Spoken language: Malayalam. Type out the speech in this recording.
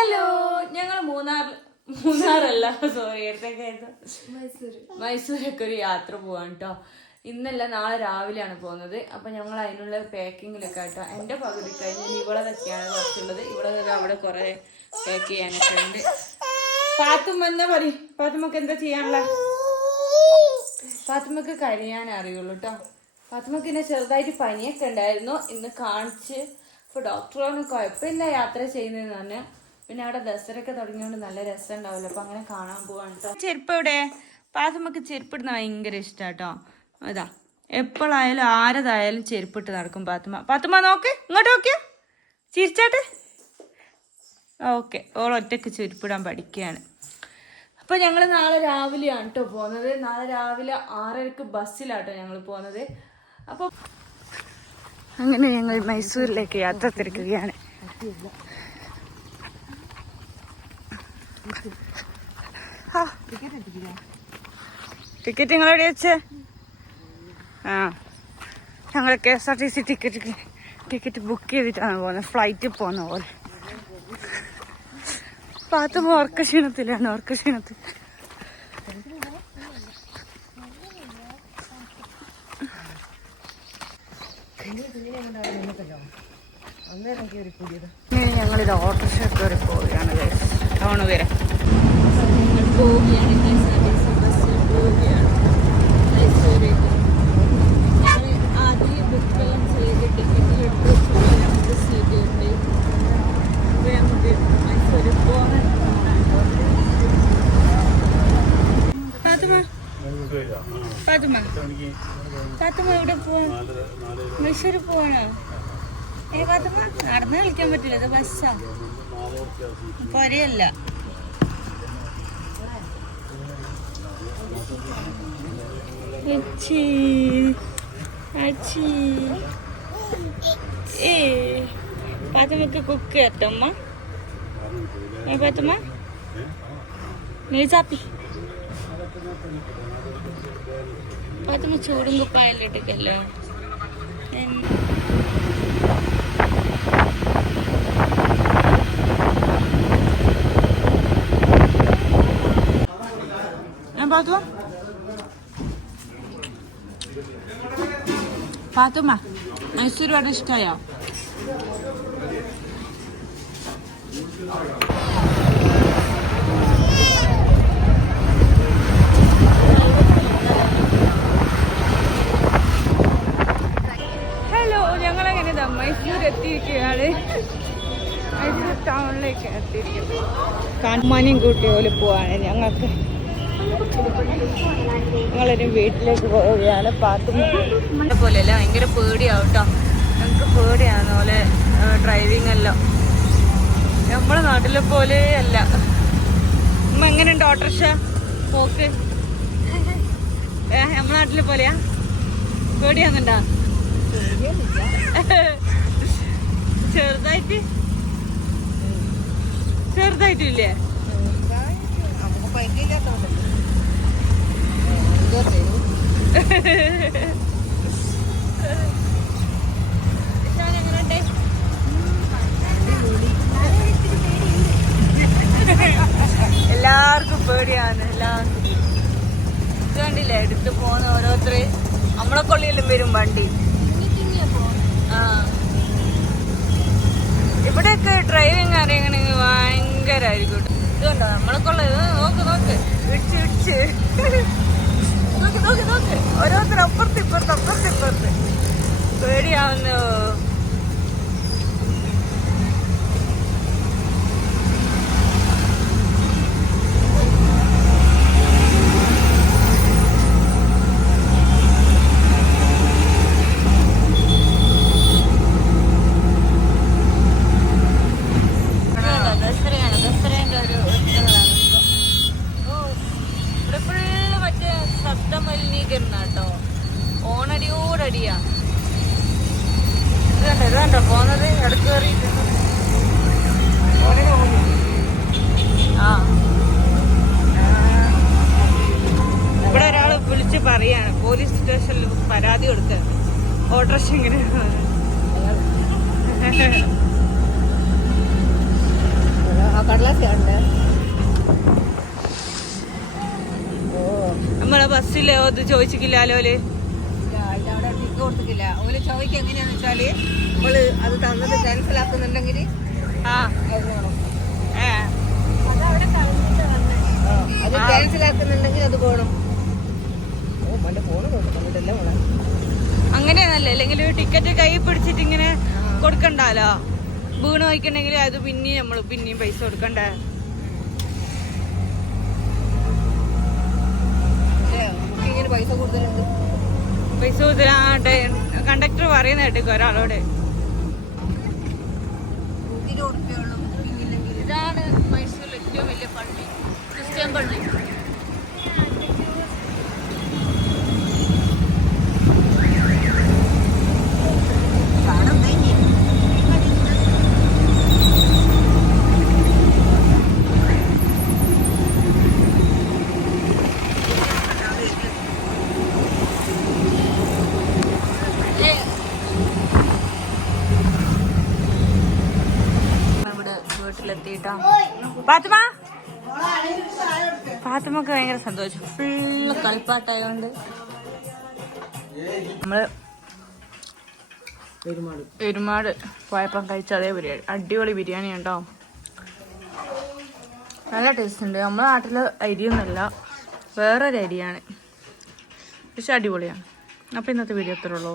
ഹലോ ഞങ്ങൾ മൂന്നാർ മൂന്നാറല്ല. സോറി മൈസൂർ മൈസൂരൊക്കെ ഒരു യാത്ര പോവാണ് കേട്ടോ ഇന്നല്ല നാളെ രാവിലെയാണ് പോകുന്നത്. അപ്പൊ ഞങ്ങൾ അതിനുള്ള പാക്കിങ്ങിലൊക്കെ കേട്ടോ എന്റെ പകുതി കഴിഞ്ഞ് ഇവിടെ വെച്ചാണ് കുറച്ചുള്ളത്. ഇവിടെ തന്നെ അവിടെ കുറെ പാക്ക് ചെയ്യാനൊക്കെ ഉണ്ട്. പാത്തുമ്മ എന്താ പറ പാത്തുമ്മക്ക് എന്താ ചെയ്യാനുള്ള? പാത്തുമ്മക്ക് കരിയാൻ അറിയുള്ളൂ കേട്ടോ പാത്തുമ്മക്ക് പിന്നെ ചെറുതായിട്ട് പനിയൊക്കെ ഉണ്ടായിരുന്നു. ഇന്ന് കാണിച്ച് ഇപ്പൊ ഡോക്ടറൊന്നും കുഴപ്പമില്ല യാത്ര ചെയ്യുന്നതെന്ന് പറഞ്ഞാൽ പിന്നെ അവിടെ ദസറൊക്കെ തുടങ്ങിയോണ്ട് നല്ല രസം ഉണ്ടാവില്ല അപ്പൊ അങ്ങനെ കാണാൻ പോവാണ് കേട്ടോ ചെരുപ്പ് എവിടെ? പാത്തുമ്മക്ക് ചെരുപ്പിടുന്ന ഭയങ്കര ഇഷ്ടാട്ടോ. അതാ. എപ്പോഴായാലും ആരതായാലും ചെരുപ്പിട്ട് നടക്കും പാത്തുമ്മ. പാത്തുമ്മ നോക്ക്. ഇങ്ങോട്ട് നോക്കിയോ ചിരിച്ചാട്ടെ. ഓക്കെ. ഓൾ ഒറ്റയ്ക്ക് ചെരുപ്പിടാൻ പഠിക്കുകയാണ്. അപ്പൊ ഞങ്ങൾ നാളെ രാവിലെയാണ് കേട്ടോ പോകുന്നത്. നാളെ രാവിലെ ആറരക്ക് ബസ്സിലാട്ടോ ഞങ്ങൾ പോകുന്നത്. അപ്പൊ അങ്ങനെ ഞങ്ങൾ മൈസൂരിലേക്ക് യാത്ര തിരിക്കുകയാണ്. ടിക്കറ്റ് നിങ്ങൾ എവിടെ വെച്ചേ? ആ. ഞങ്ങൾ K S R T C ticket ticket book ചെയ്തിട്ടാണ് പോകുന്നത്. ഫ്ലൈറ്റിൽ പോകുന്ന പോലെ. പാത്തുമ്പോൾ ഉറക്ക ക്ഷീണത്തിലാണ് ഉറക്ക ക്ഷീണത്തിൽ ഞങ്ങളിത് ഓട്ടോറിക്ഷ കയറി പോവുകയാണ് ടൗണ് പോകാൻ പാത്തുമ്മ പാത്തുമ്മ പാത്തുമ്മ എവിടെ മൈസൂര് പോവാണോ? ഏ പാത്തുമ്മ നടന്ന് കളിക്കാൻ പറ്റില്ല. ഇത് ബസ്സാ പൊരയല്ല പാത്തുമ്മക്ക് കുക്ക് കേട്ടമ്മ ഏ പാത്തമ്മ? നീ ചാപ്പി പാത്തമ്മ ചൂടും കുപ്പായല്ലിട്ടൊക്കെയല്ലോ പാത്തുമ്മ പാത്തുമ്മ മൈസൂർ വട ഇഷ്ടമായോ ഹലോ ഞങ്ങളങ്ങനെ മൈസൂർ എത്തിയിരിക്കുകയാണ്? മൈസൂർ ടൗണിലേക്ക് എത്തിയിരിക്കുന്നത് കൺമാനിയും കൂട്ടി പോലെ പോവാണ് ഞങ്ങൾക്ക്. ഞങ്ങളൊരു വീട്ടിലേക്ക് പോവുകയാണ് പാത്തുമ്മ. പോലെയല്ല ഭയങ്കര പേടിയാവും കേട്ടോ ഞങ്ങൾക്ക് പേടിയാണ് പോലെ ഡ്രൈവിംഗ് എല്ലാം. നമ്മളെ നാട്ടിലെ പോലെ അല്ല. ഉമ്മ എങ്ങനെയുണ്ട് ഓട്ടോറിക്ഷ? പോക്ക്? ഏ നമ്മളെ നാട്ടിലെ പോലെയാ? പേടിയാന്നുണ്ടാ? ചെറുതായിട്ട്? ചെറുതായിട്ടില്ലേ? എല്ലാവർക്കും പേടിയാണ് എല്ലാവർക്കും. കണ്ടില്ലേ എടുത്ത് പോകുന്ന ഓരോരുത്തര് നമ്മളെ കൊള്ളിയിലും വരും വണ്ടി. ഇവിടെയൊക്കെ ഡ്രൈവിങ് അറിയണമെങ്കിൽ ഭയങ്കരമായിരിക്കും ഇതുകൊണ്ടോ ഇത് കണ്ടോ നമ്മളെ കൊള്ള നോക്ക് നോക്ക്. ഇടിച്ച് ഇടിച്ച്. നോക്ക് നോക്ക് നോക്ക് ഓരോരുത്തർ അപ്പുറത്ത് ഇപ്പുറത്ത് അപ്പുറത്ത് ഇപ്പുറത്ത് പേടിയാവുന്നു സ്വീകരണം കേട്ടോ ഓണടിയോടടിയാ ഇത് കണ്ടോ ഇത് കണ്ടോ പോന്നത് ഇടയ്ക്ക് കയറിയിട്ടുണ്ട്. ആ. ഇവിടെ ഒരാൾ വിളിച്ച് പറയാണ് പോലീസ് സ്റ്റേഷനിൽ പരാതി കൊടുക്കുക ഓട്ടോറിക്ഷ ഇങ്ങനെ കടലാസ് ഉണ്ട് നമ്മളെ ബസ്സിലോ അത് ചോദിച്ചിട്ടില്ലാലോ ഓൽ അവിടെ കൊടുത്തിട്ടില്ല. ഓൽ ചോദിക്കുക എങ്ങനെയാന്ന് വെച്ചാൽ നമ്മൾ അത് തന്നത് ക്യാൻസൽ ആക്കുന്നുണ്ടെങ്കിൽ ആ. അത് ക്യാൻസൽ ആക്കുന്നുണ്ടെങ്കിൽ അത് അങ്ങനെയാണല്ലേ? അല്ലെങ്കിൽ ടിക്കറ്റ് കൈ പിടിച്ചിട്ട് ഇങ്ങനെ കൊടുക്കണ്ടാലോ? വീണ് വയ്ക്കണ്ടെങ്കിൽ അത് പിന്നെയും നമ്മൾ പിന്നെയും പൈസ കൊടുക്കണ്ടേ? പൈസ കൂടുതലുണ്ട്. പൈസ കണ്ടക്ടർ പറയുന്ന കേട്ടേക്ക് ഒരാളോട്. ഇതാണ് മൈസൂരിലെ ഏറ്റവും വലിയ പള്ളി ക്രിസ്ത്യൻ പള്ളി. വീട്ടിലെത്തിയിട്ടാ പാത്തുമ പാത്തുമക്ക് ഭയങ്കര സന്തോഷം. ഫുള്ള് കളിപ്പാട്ടായോണ്ട്. നമ്മൾ ഒരുപാട് പോയപ്പം കഴിച്ച അതേ ബിരിയാണി അടിപൊളി ബിരിയാണി ഉണ്ടോ നല്ല ടേസ്റ്റ് ഉണ്ട്. നമ്മുടെ നാട്ടിൽ അരിയൊന്നുമല്ല. വേറൊരു അരിയാണ്. പക്ഷെ അടിപൊളിയാണ്. അപ്പം ഇന്നത്തെ വീഡിയോ എത്രയുള്ളൂ ഉള്ളൂ.